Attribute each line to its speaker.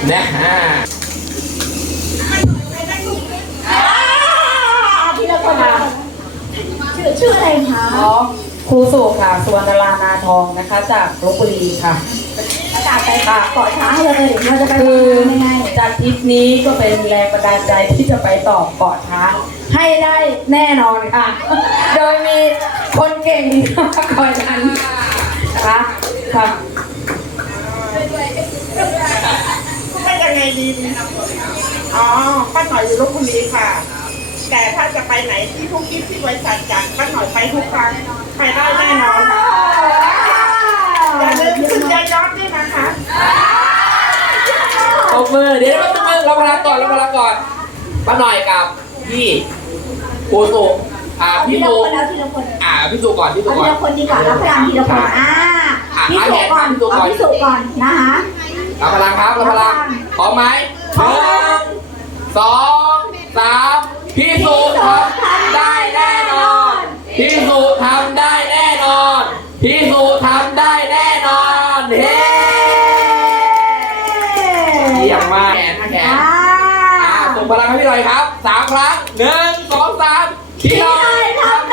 Speaker 1: นะ
Speaker 2: พี่เราคนมาชื่ออะไรคะ
Speaker 3: อ๋อครูสุค่ะสุวรรณรานาทองนะคะจากลพบุรีค่ะ
Speaker 2: ประกาศไปค่ะเกาะช้างเลยเราจะไป
Speaker 3: คือ
Speaker 2: ยังไง
Speaker 3: จากทริปนี้ก็เป็นแรงบันดาลใจที่จะไปต่อเกาะช้างให้ได้แน่นอนค่ะ โดยมีคนเก่งที่มาคอยทันนะคะค่ะ
Speaker 4: ไม่ยังไงดีอ๋อป้าหน่อยอยู่ลพบุรีค่ะ แต่ถ้าจะไปไหนที่ทุกที่ที่บริษัทจัดป้าหน่อยไปทุกครั้งไปได้แน่นอนค่ะอย่าลืมขึ้นยายอดด้วยนะคะ
Speaker 1: ตบมือเดี๋ยวเราต้องเราพลังก่อนป้าหน่อยกับพี่ครูสุพี่
Speaker 2: ทีละ
Speaker 1: สุ
Speaker 2: คนแล้วทีละคน
Speaker 1: พี่สุก่อนพี่สุ
Speaker 2: เอา
Speaker 1: ก่
Speaker 2: ที
Speaker 1: อน
Speaker 2: ละคนดีกว่ารับพลังทีละคนพี่สุก่อนเอาพี่สุก่อนนะคะ
Speaker 1: เราพลังครับเราพลังพร้อมไหมหนึ่งสองสามพี่สุทำได้แน่นอนพี่สุทำได้แน่นอนพี่สุทำได้แน่นอนเฮ้เยี่ยมมากแขนส่งพลังให้พี่หน่อยครับ3 ครั้ง1 2 3พี่หน่อยทำ